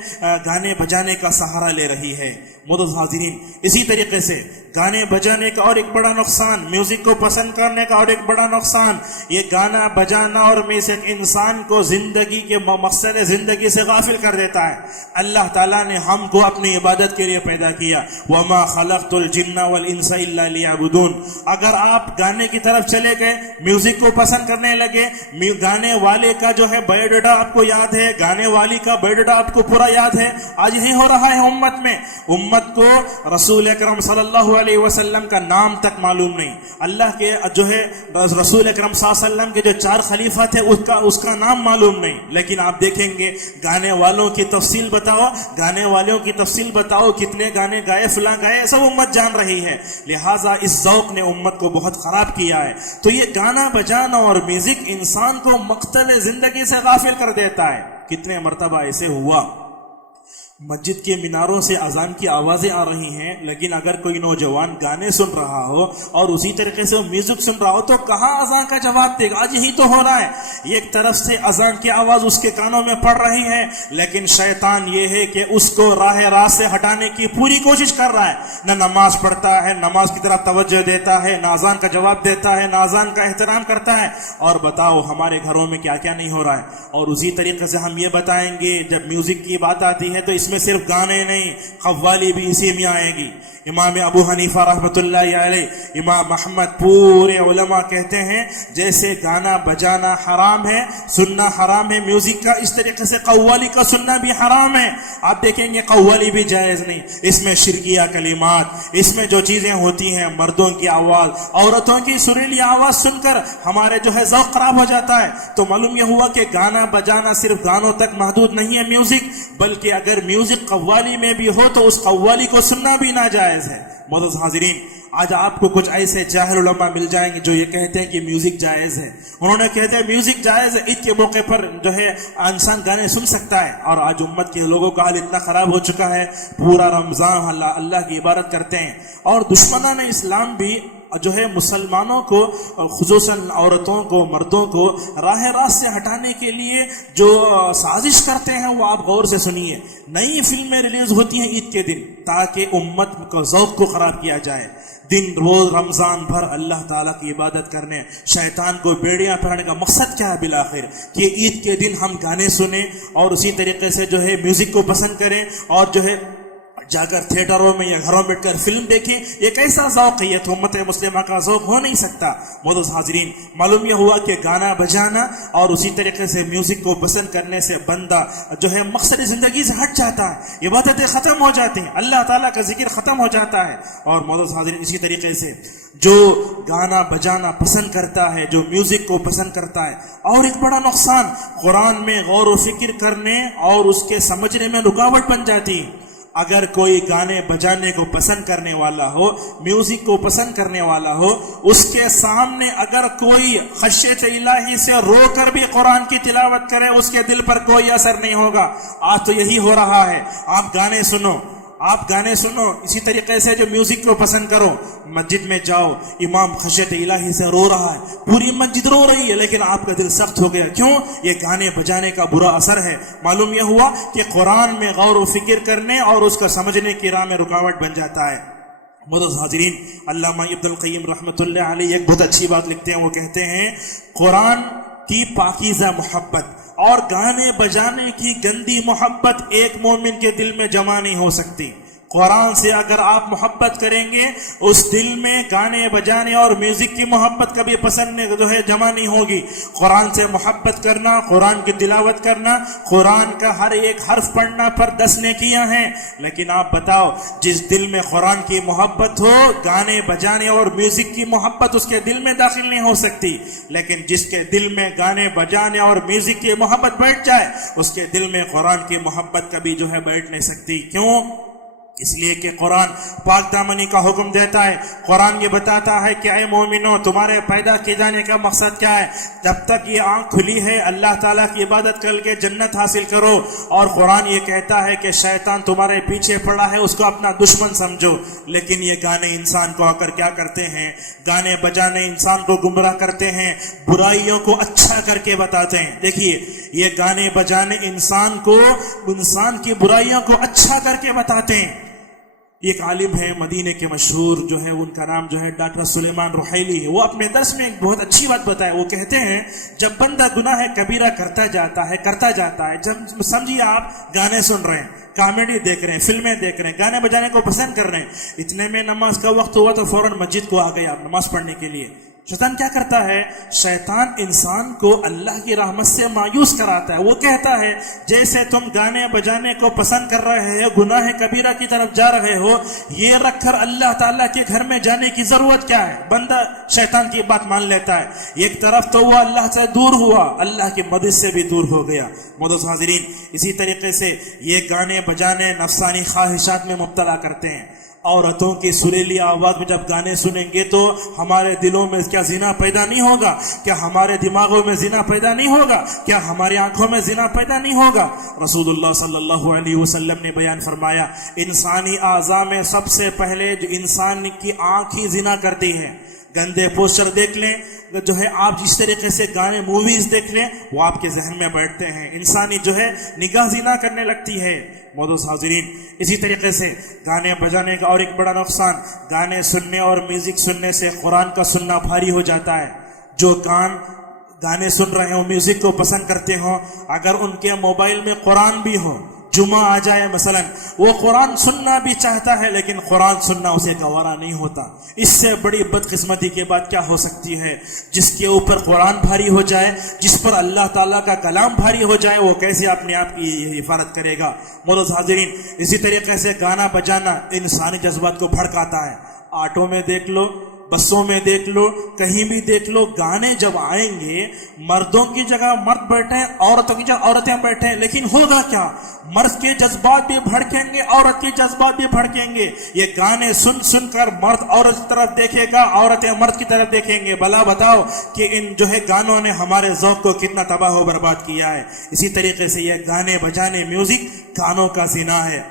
گانے بجانے کا سہارا لے رہی ہے. معزز حاضرین, اسی طریقے سے گانے بجانے کا اور ایک بڑا نقصان, میوزک کو پسند کرنے کا اور ایک بڑا نقصان, یہ گانا بجانا اور میوزک انسان کو زندگی کے مقصد زندگی سے غافل کر دیتا ہے. اللہ تعالیٰ نے ہم کو اپنی عبادت کے لیے پیدا کیا, وَمَا خَلَقْتُ الْجِنَّ وَالْإِنسَ إِلَّا لِيَعْبُدُونَ. اگر آپ گانے کی طرف چلے گئے, میوزک کو پسند کرنے لگے, گانے والے کا جو ہے بایو ڈیٹا آپ کو یاد ہے, گانے والی کا بایو ڈیٹا آپ کو پورا یاد ہے. آج یہی ہو رہا ہے امت میں. امت کو رسول اکرم صلی اللہ علیہ وسلم کا نام تک معلوم نہیں. اللہ کے جو ہے رسول اکرم صلی اللہ علیہ وسلم کے جو 4 خلیفہ تھے اس کا نام معلوم نہیں. لیکن آپ دیکھیں گے گانے والوں کی تفصیل بتاؤ, گانے والوں کی تفصیل بتاؤ, کتنے گانے گائے, فلاں گائے, سب امت جان رہی ہے. لہٰذا اس ذوق نے امت کو بہت خراب کیا ہے. تو یہ گانا بجانا اور میوزک انسان کو مقصد زندگی سے غافل کر دیتا ہے. کتنے مرتبہ ایسے ہوا مسجد کے میناروں سے اذان کی آوازیں آ رہی ہیں, لیکن اگر کوئی نوجوان گانے سن رہا ہو اور اسی طریقے سے میوزک سن رہا ہو تو کہاں اذان کا جواب دے گا؟ آج یہی تو ہو رہا ہے. ایک طرف سے اذان کی آواز اس کے کانوں میں پڑ رہی ہے, لیکن شیطان یہ ہے کہ اس کو راہ راست سے ہٹانے کی پوری کوشش کر رہا ہے. نہ نماز پڑھتا ہے, نماز کی طرف توجہ دیتا ہے, نہ اذان کا جواب دیتا ہے, نہ اذان کا احترام کرتا ہے. اور بتاؤ ہمارے گھروں میں کیا کیا نہیں ہو رہا ہے. اور اسی طریقے سے ہم یہ بتائیں گے, جب میوزک کی بات آتی ہے تو اس میں صرف گانے نہیں, قوالی بھی اسی میں آئے گی. امام ابو حنیفہ رحمۃ اللہ علیہ, امام محمد, پورے علماء کہتے ہیں جیسے گانا بجانا حرام ہے, سننا حرام ہے میوزک کا, اس طریقے سے قوالی کا سننا بھی حرام ہے. آپ دیکھیں گے قوالی بھی جائز نہیں, اس میں شرکیہ کلمات, اس میں جو چیزیں ہوتی ہیں, مردوں کی آواز, عورتوں کی سریلی آواز سن کر ہمارے جو ہے ذوق خراب ہو جاتا ہے. تو معلوم یہ ہوا کہ گانا بجانا صرف گانوں تک محدود نہیں ہے میوزک, بلکہ اگر میوزک قوالی میں بھی ہو تو اس قوالی کو سننا بھی ناجائز ہے. معزز حاضرین, آج آپ کو کچھ ایسے جاہل علماء مل جائیں گے جو یہ کہتے ہیں کہ میوزک جائز ہے. انہوں نے کہتے ہیں میوزک جائز ہے, عید کے موقع پر جو ہے انسان گانے سن سکتا ہے. اور آج امت کے لوگوں کا حال اتنا خراب ہو چکا ہے, پورا رمضان اللہ کی عبادت کرتے ہیں. اور دشمنان اسلام بھی جو ہے مسلمانوں کو, خصوصاً عورتوں کو, مردوں کو راہ راست سے ہٹانے کے لیے جو سازش کرتے ہیں وہ آپ غور سے سنیے. نئی فلمیں ریلیز ہوتی ہیں عید کے دن تاکہ امت کا ذوق کو خراب کیا جائے. دن روز رمضان بھر اللہ تعالیٰ کی عبادت کرنے, شیطان کو بیڑیاں پہننے کا مقصد کیا ہے بالآخر؟ کہ عید کے دن ہم گانے سنیں اور اسی طریقے سے جو ہے میوزک کو پسند کریں اور جو ہے جا کر تھیٹروں میں یا گھروں بیٹھ کر فلم دیکھیں. یہ کیسا ذوق ہے؟ یہ تو امت مسلمہ کا ذوق ہو نہیں سکتا. معزز حاضرین, معلوم یہ ہوا کہ گانا بجانا اور اسی طریقے سے میوزک کو پسند کرنے سے بندہ جو ہے مقصد زندگی سے ہٹ جاتا ہے, عبادتیں ختم ہو جاتی ہیں, اللہ تعالیٰ کا ذکر ختم ہو جاتا ہے. اور معزز حاضرین, اسی طریقے سے جو گانا بجانا پسند کرتا ہے, جو میوزک کو پسند کرتا ہے, اور ایک بڑا نقصان, قرآن میں غور و فکر کرنے اور اس کے سمجھنے میں رکاوٹ بن جاتی ہے. اگر کوئی گانے بجانے کو پسند کرنے والا ہو, میوزک کو پسند کرنے والا ہو, اس کے سامنے اگر کوئی خشیت الہی سے رو کر بھی قرآن کی تلاوت کرے, اس کے دل پر کوئی اثر نہیں ہوگا. آج تو یہی ہو رہا ہے. آپ گانے سنو, آپ گانے سنو, اسی طریقے سے جو میوزک کو پسند کرو, مسجد میں جاؤ, امام خشیت الہی سے رو رہا ہے, پوری مسجد رو رہی ہے, لیکن آپ کا دل سخت ہو گیا. کیوں؟ یہ گانے بجانے کا برا اثر ہے. معلوم یہ ہوا کہ قرآن میں غور و فکر کرنے اور اس کا سمجھنے کی راہ میں رکاوٹ بن جاتا ہے. معزز حاضرین, علامہ ابن القیم رحمۃ اللہ علیہ ایک بہت اچھی بات لکھتے ہیں. وہ کہتے ہیں قرآن کی پاکیزہ محبت اور گانے بجانے کی گندی محبت ایک مومن کے دل میں جمع نہیں ہو سکتی. قرآن سے اگر آپ محبت کریں گے اس دل میں گانے بجانے اور میوزک کی محبت کبھی پسند جو ہے جمع نہیں ہوگی. قرآن سے محبت کرنا, قرآن کی تلاوت کرنا, قرآن کا ہر ایک حرف پڑھنا پر 10 نیکیاں ہیں. لیکن آپ بتاؤ جس دل میں قرآن کی محبت ہو, گانے بجانے اور میوزک کی محبت اس کے دل میں داخل نہیں ہو سکتی. لیکن جس کے دل میں گانے بجانے اور میوزک کی محبت بیٹھ جائے اس کے دل میں قرآن کی محبت کبھی جو ہے بیٹھ نہیں سکتی. کیوں؟ اس لیے کہ قرآن پاک دامنی کا حکم دیتا ہے. قرآن یہ بتاتا ہے کہ اے مومنو, تمہارے پیدا کیے جانے کا مقصد کیا ہے؟ جب تک یہ آنکھ کھلی ہے اللہ تعالیٰ کی عبادت کر کے جنت حاصل کرو. اور قرآن یہ کہتا ہے کہ شیطان تمہارے پیچھے پڑا ہے, اس کو اپنا دشمن سمجھو. لیکن یہ گانے انسان کو آ کر کیا کرتے ہیں؟ گانے بجانے انسان کو گمراہ کرتے ہیں, برائیوں کو اچھا کر کے بتاتے ہیں. دیکھیے یہ گانے بجانے انسان کی برائیوں کو اچھا کر کے بتاتے ہیں. ایک عالم ہے مدینے کے مشہور, جو ہے ان کا نام جو ہے ڈاکٹر سلیمان رحیلی ہے. وہ اپنے درس میں ایک بہت اچھی بات بتائے. وہ کہتے ہیں جب بندہ گناہ کبیرہ کرتا جاتا ہے, جب سمجھیے آپ گانے سن رہے ہیں, کامیڈی دیکھ رہے ہیں, فلمیں دیکھ رہے ہیں, گانے بجانے کو پسند کر رہے ہیں, اتنے میں نماز کا وقت ہوا تو فوراً مسجد کو آ گئے آپ نماز پڑھنے کے لیے. شیطان کیا کرتا ہے؟ شیطان انسان کو اللہ کی رحمت سے مایوس کراتا ہے. وہ کہتا ہے جیسے تم گانے بجانے کو پسند کر رہے ہو, گناہ کبیرہ کی طرف جا رہے ہو, یہ رکھ کر اللہ تعالیٰ کے گھر میں جانے کی ضرورت کیا ہے؟ بندہ شیطان کی بات مان لیتا ہے. ایک طرف تو وہ اللہ سے دور ہوا, اللہ کی مدد سے بھی دور ہو گیا. معزز حاضرین, اسی طریقے سے یہ گانے بجانے نفسانی خواہشات میں مبتلا کرتے ہیں. عورتوں کی سریلی آواز میں جب گانے سنیں گے تو ہمارے دلوں میں کیا زنا پیدا نہیں ہوگا؟ کیا ہمارے دماغوں میں زنا پیدا نہیں ہوگا؟ کیا ہماری آنکھوں میں زنا پیدا نہیں ہوگا؟ رسول اللہ صلی اللہ علیہ وسلم نے بیان فرمایا انسانی اعضاء میں سب سے پہلے جو انسان کی آنکھ ہی زنا کرتی ہے. گندے پوسٹر دیکھ لیں, جو ہے آپ جس طریقے سے گانے موویز دیکھ لیں وہ آپ کے ذہن میں بیٹھتے ہیں, انسانی جو ہے نگاہ زنا کرنے لگتی ہے. معزز حاضرین, اسی طریقے سے گانے بجانے کا اور ایک بڑا نقصان, گانے سننے اور میوزک سننے سے قرآن کا سننا بھاری ہو جاتا ہے. جو کان گانے سن رہے ہوں, میوزک کو پسند کرتے ہوں, اگر ان کے موبائل میں قرآن بھی ہو, جمعہ آ جائے مثلا, وہ قرآن سننا بھی چاہتا ہے لیکن قرآن سننا اسے گوارا نہیں ہوتا. اس سے بڑی بدقسمتی کے بعد کیا ہو سکتی ہے؟ جس کے اوپر قرآن بھاری ہو جائے, جس پر اللہ تعالیٰ کا کلام بھاری ہو جائے, وہ کیسے اپنے آپ کی حفاظت کرے گا؟ معزز حاضرین, اسی طریقے سے گانا بجانا انسانی جذبات کو بھڑکاتا ہے. آٹو میں دیکھ لو, بسوں میں دیکھ لو, کہیں بھی دیکھ لو, گانے جب آئیں گے مردوں کی جگہ مرد بیٹھے, عورتوں کی جگہ عورتیں بیٹھے, لیکن ہوگا کیا؟ مرد کے جذبات بھی بھڑکیں گے, عورت کے جذبات بھی بھڑکیں گے. یہ گانے سن سن کر مرد عورت کی طرف دیکھے گا, عورتیں مرد کی طرف دیکھیں گے. بھلا بتاؤ کہ ان جو ہے گانوں نے ہمارے ذوق کو کتنا تباہ و برباد کیا ہے. اسی طریقے سے یہ گانے بجانے میوزک کانوں کا زنا ہے.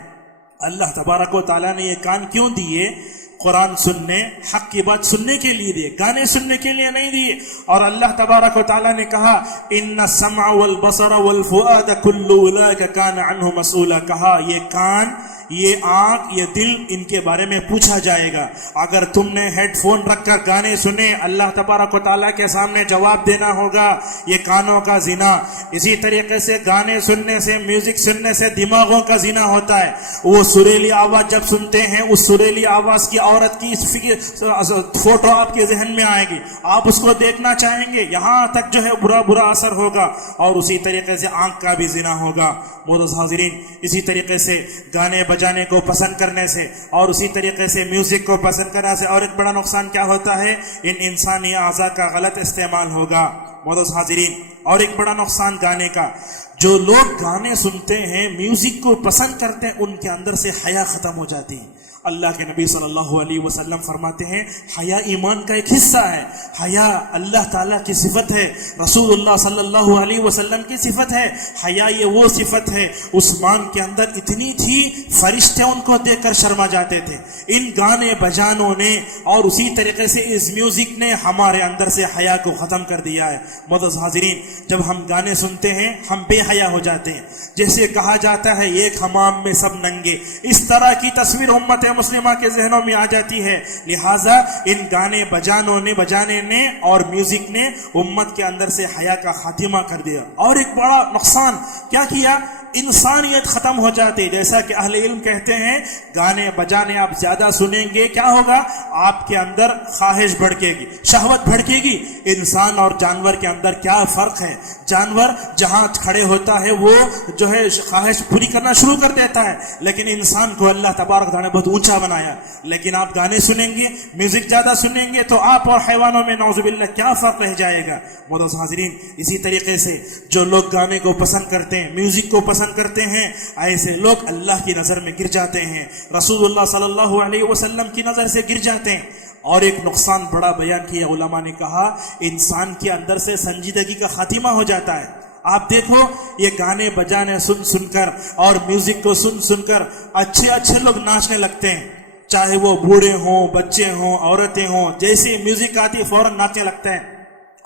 اللہ تبارک و تعالیٰ نے یہ کان کیوں دیے؟ قرآن سننے, حق کی بات سننے کے لیے دیے, گانے سننے کے لیے نہیں دیے. اور اللہ تبارک و تعالیٰ نے کہا ان السمع والبصر والفؤاد كل اولئک کان عنہ مسئولا. کہا یہ کان, یہ آنکھ, یہ دل, ان کے بارے میں پوچھا جائے گا. اگر تم نے ہیڈ فون رکھ کر گانے سنے, اللہ تبارک و تعالیٰ کے سامنے جواب دینا ہوگا. یہ کانوں کا زنا. اسی طریقے سے گانے سننے سے, میوزک سننے سے دماغوں کا زنا ہوتا ہے. وہ سریلی آواز جب سنتے ہیں, اس سریلی آواز کی عورت کی فوٹو آپ کے ذہن میں آئے گی, آپ اس کو دیکھنا چاہیں گے, یہاں تک جو ہے برا اثر ہوگا. اور اسی طریقے سے آنکھ کا بھی زنا ہوگا. معزز حاضرین, اسی طریقے سے گانے بجانے کو پسند کرنے سے اور اسی طریقے سے میوزک کو پسند کرنے سے اور ایک بڑا نقصان کیا ہوتا ہے؟ ان انسانی اعضاء کا غلط استعمال ہوگا. معزز حاضرین, اور ایک بڑا نقصان گانے کا, جو لوگ گانے سنتے ہیں, میوزک کو پسند کرتے ہیں, ان کے اندر سے حیا ختم ہو جاتی ہے. اللہ کے نبی صلی اللہ علیہ وسلم فرماتے ہیں حیا ایمان کا ایک حصہ ہے. حیا اللہ تعالیٰ کی صفت ہے, رسول اللہ صلی اللہ علیہ وسلم کی صفت ہے. حیا یہ وہ صفت ہے, عثمان کے اندر اتنی تھی فرشتے ان کو دیکھ کر شرما جاتے تھے. ان گانے بجانوں نے اور اسی طریقے سے اس میوزک نے ہمارے اندر سے حیا کو ختم کر دیا ہے. معزز حاضرین, جب ہم گانے سنتے ہیں ہم بے حیا ہو جاتے ہیں. جیسے کہا جاتا ہے ایک حمام میں سب ننگے, اس طرح کی تصویر امت مسلمہ کے ذہنوں میں آ جاتی ہے. لہٰذا ان گانے بجانے نے اور میوزک نے امت کے اندر سے حیا کا خاتمہ کر دیا. اور ایک بڑا نقصان کیا کیا انسانیت ختم ہو جاتی. جیسا کہ اہل علم کہتے ہیں گانے بجانے آپ زیادہ سنیں گے کیا ہوگا, آپ کے اندر خواہش بھڑکے گی, شہوت بھڑکے گی. انسان اور جانور کے اندر کیا فرق ہے؟ جانور جہاں کھڑے ہوتا ہے وہ جو ہے خواہش پوری کرنا شروع کر دیتا ہے, لیکن انسان کو اللہ تبارک تعالیٰ نے بہت اونچا بنایا. لیکن آپ گانے سنیں گے, میوزک زیادہ سنیں گے تو آپ اور حیوانوں میں نعوذ باللہ کیا فرق رہ جائے گا. معزز حاضرین, اسی طریقے سے جو لوگ گانے کو پسند کرتے ہیں, میوزک کو پسند کرتے ہیں, ایسے لوگ اللہ کی نظر میں گر جاتے ہیں, رسول اللہ صلی اللہ علیہ وسلم کی نظر سے گر جاتے ہیں. اور ایک نقصان بڑا بیان کیا علماء نے کہا, انسان کے اندر سے سنجیدگی کا خاتمہ ہو جاتا ہے. آپ دیکھو یہ گانے بجانے سن سن کر اور میوزک کو سن سن کر اچھے لوگ ناچنے لگتے ہیں, چاہے وہ بوڑھے ہوں, بچے ہوں, عورتیں ہوں, جیسی میوزک آتی فوراً ناچنے لگتے ہیں.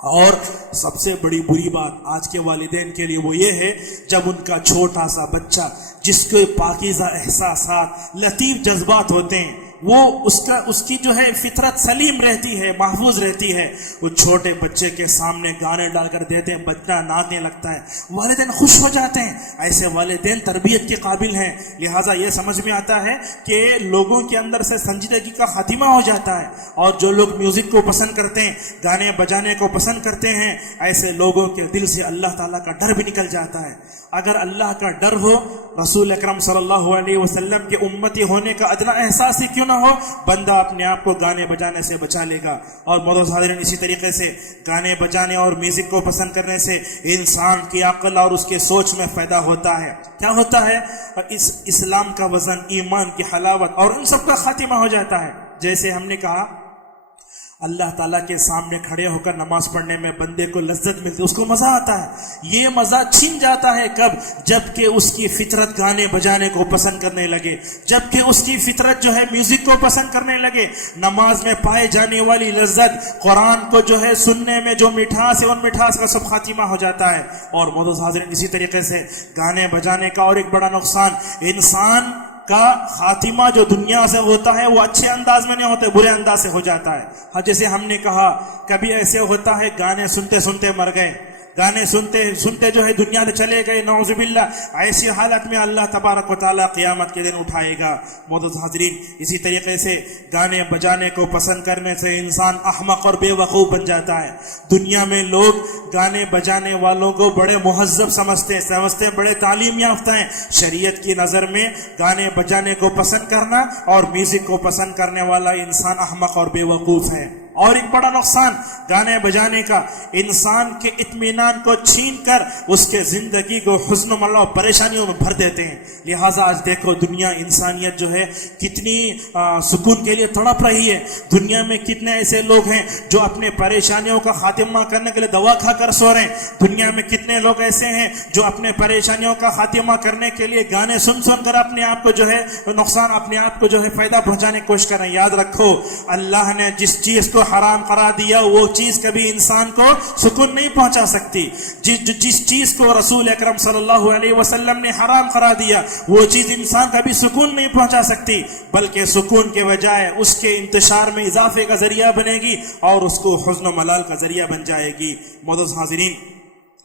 اور سب سے بڑی بری بات آج کے والدین کے لیے وہ یہ ہے جب ان کا چھوٹا سا بچہ جس کے پاکیزہ احساسات, لطیف جذبات ہوتے ہیں, وہ اس کی جو ہے فطرت سلیم رہتی ہے, محفوظ رہتی ہے, وہ چھوٹے بچے کے سامنے گانے ڈال کر دیتے ہیں, بچہ ناچنے لگتا ہے, والدین خوش ہو جاتے ہیں. ایسے والدین تربیت کے قابل ہیں. لہٰذا یہ سمجھ میں آتا ہے کہ لوگوں کے اندر سے سنجیدگی کا خاتمہ ہو جاتا ہے. اور جو لوگ میوزک کو پسند کرتے ہیں, گانے بجانے کو پسند کرتے ہیں, ایسے لوگوں کے دل سے اللہ تعالیٰ کا ڈر بھی نکل جاتا ہے. اگر اللہ کا ڈر ہو, رسول اکرم صلی اللہ علیہ وسلم کے امتی ہونے کا ادنا احساس ہی کیوں نہ ہو, بندہ اپنے آپ کو گانے بجانے سے بچا لے گا. اور معزز حاضرین, اسی طریقے سے گانے بجانے اور میوزک کو پسند کرنے سے انسان کی عقل اور اس کے سوچ میں پیدا ہوتا ہے. کیا ہوتا ہے؟ اسلام کا وزن, ایمان کی حلاوت اور ان سب کا خاتمہ ہو جاتا ہے. جیسے ہم نے کہا اللہ تعالیٰ کے سامنے کھڑے ہو کر نماز پڑھنے میں بندے کو لذت ملتی, اس کو مزہ آتا ہے. یہ مزہ چھین جاتا ہے کب؟ جبکہ اس کی فطرت گانے بجانے کو پسند کرنے لگے, جبکہ اس کی فطرت جو ہے میوزک کو پسند کرنے لگے. نماز میں پائے جانے والی لذت, قرآن کو جو ہے سننے میں جو مٹھاس ہے, ان مٹھاس کا سب خاتمہ ہو جاتا ہے. اور معزز حاضرین, اسی طریقے سے گانے بجانے کا اور ایک بڑا نقصان, انسان کا خاتمہ جو دنیا سے ہوتا ہے وہ اچھے انداز میں نہیں ہوتا, برے انداز سے ہو جاتا ہے. ہاں, جیسے ہم نے کہا کبھی ایسے ہوتا ہے گانے سنتے سنتے مر گئے, گانے سنتے سنتے جو ہے دنیا سے چلے گئے, نعوذ باللہ. ایسی حالت میں اللہ تبارک و تعالیٰ قیامت کے دن اٹھائے گا. معزز حاضرین, اسی طریقے سے گانے بجانے کو پسند کرنے سے انسان احمق اور بے وقوف بن جاتا ہے. دنیا میں لوگ گانے بجانے والوں کو بڑے مہذب سمجھتے ہیں, بڑے تعلیم یافتہ ہیں. شریعت کی نظر میں گانے بجانے کو پسند کرنا اور میوزک کو پسند کرنے والا انسان احمق اور بے وقوف ہے. اور ایک بڑا نقصان گانے بجانے کا, انسان کے اطمینان کو چھین کر اس کے زندگی کو حزن و ملال اور پریشانیوں میں بھر دیتے ہیں. لہٰذا آج دیکھو دنیا, انسانیت جو ہے کتنی سکون کے لیے تڑپ رہی ہے. دنیا میں کتنے ایسے لوگ ہیں جو اپنے پریشانیوں کا خاتمہ کرنے کے لیے دوا کھا کر سو رہے ہیں. دنیا میں کتنے لوگ ایسے ہیں جو اپنے پریشانیوں کا خاتمہ کرنے کے لیے گانے سن سن کر اپنے آپ کو جو ہے نقصان, اپنے آپ کو جو ہے فائدہ پہنچانے کی کوشش کر رہے ہیں. یاد رکھو, اللہ نے جس چیز کو حرام قرار دیا وہ چیز کبھی انسان کو سکون نہیں پہنچا سکتی. جس چیز کو رسول اکرم صلی اللہ علیہ وسلم نے حرام قرار دیا وہ چیز انسان کبھی سکون نہیں پہنچا سکتی, بلکہ سکون کے بجائے اس کے انتشار میں اضافے کا ذریعہ بنے گی اور اس کو حزن و ملال کا ذریعہ بن جائے گی. معزز حاضرین,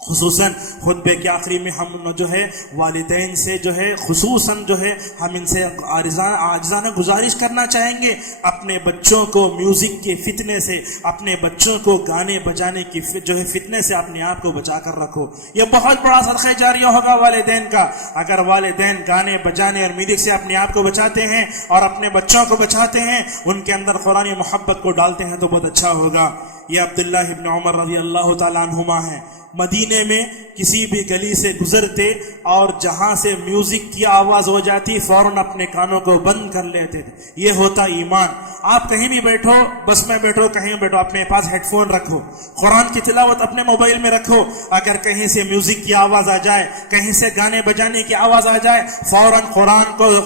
خصوصاً خطبے کے آخری میں ہم جو ہے والدین سے جو ہے خصوصاً جو ہے ہم ان سے عاجزانہ گزارش کرنا چاہیں گے, اپنے بچوں کو میوزک کے فتنے سے, اپنے بچوں کو گانے بجانے کی جو ہے فتنے سے اپنے آپ کو بچا کر رکھو. یہ بہت بڑا صدقہ جاریہ ہوگا والدین کا. اگر والدین گانے بجانے اور میوزک سے اپنے آپ کو بچاتے ہیں اور اپنے بچوں کو بچاتے ہیں, ان کے اندر قرآن محبت کو ڈالتے ہیں تو بہت اچھا ہوگا. یہ عبداللہ ابن عمر رضی اللہ تعالیٰ عنہما ہیں. مدینے میں کسی بھی گلی سے گزرتے اور جہاں سے میوزک کی آواز ہو جاتی فوراً اپنے کانوں کو بند کر لیتے تھے. یہ ہوتا ایمان. آپ کہیں بھی بیٹھو, بس میں بیٹھو, کہیں بیٹھو, اپنے پاس ہیڈ فون رکھو, قرآن کی تلاوت اپنے موبائل میں رکھو. اگر کہیں سے میوزک کی آواز آ جائے, کہیں سے گانے بجانے کی آواز آ جائے, فوراً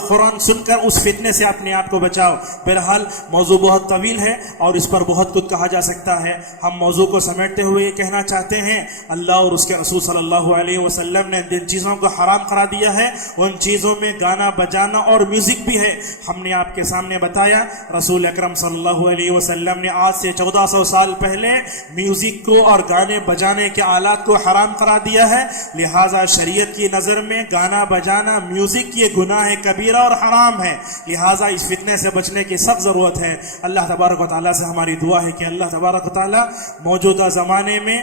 قرآن سن کر اس فتنے سے اپنے آپ کو بچاؤ. بہرحال موضوع بہت طویل ہے اور اس پر بہت کچھ کہا جا سکتا ہے. ہم موضوع کو سمیٹتے ہوئے یہ کہنا چاہتے ہیں, اللہ اور اس کے رسول صلی اللہ علیہ وسلم نے جن چیزوں کو حرام قرار دیا ہے ان چیزوں میں گانا بجانا اور میوزک بھی ہے. ہم نے آپ کے سامنے بتایا رسول اکرم صلی اللہ علیہ وسلم نے آج سے 1400 سال پہلے میوزک کو اور گانے بجانے کے آلات کو حرام قرار دیا ہے. لہٰذا شریعت کی نظر میں گانا بجانا میوزک یہ گناہ کبیرہ اور حرام ہے. لہٰذا اس فتنے سے بچنے کی سخت ضرورت ہے. اللہ تبارک و تعالیٰ سے ہماری دعا ہے کہ اللہ تبارک و تعالیٰ موجودہ زمانے میں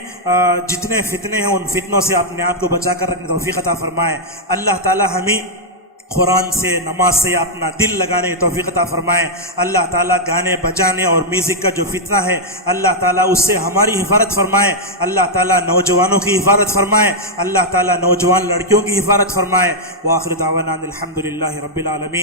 جتنے فتنے ہیں ان فتنوں سے اپنے آپ کو بچا کر رکھنے کی توفیق عطا فرمائے. اللہ تعالیٰ ہمیں قرآن سے نماز سے اپنا دل لگانے کی توفیق عطا فرمائے. اللہ تعالیٰ گانے بجانے اور میوزک کا جو فتنہ ہے اللہ تعالیٰ اس سے ہماری حفاظت فرمائے. اللہ تعالیٰ نوجوانوں کی حفاظت فرمائے. اللہ تعالیٰ نوجوان لڑکیوں کی حفاظت فرمائے. وآخر دعوانا الحمدللہ رب العالمین.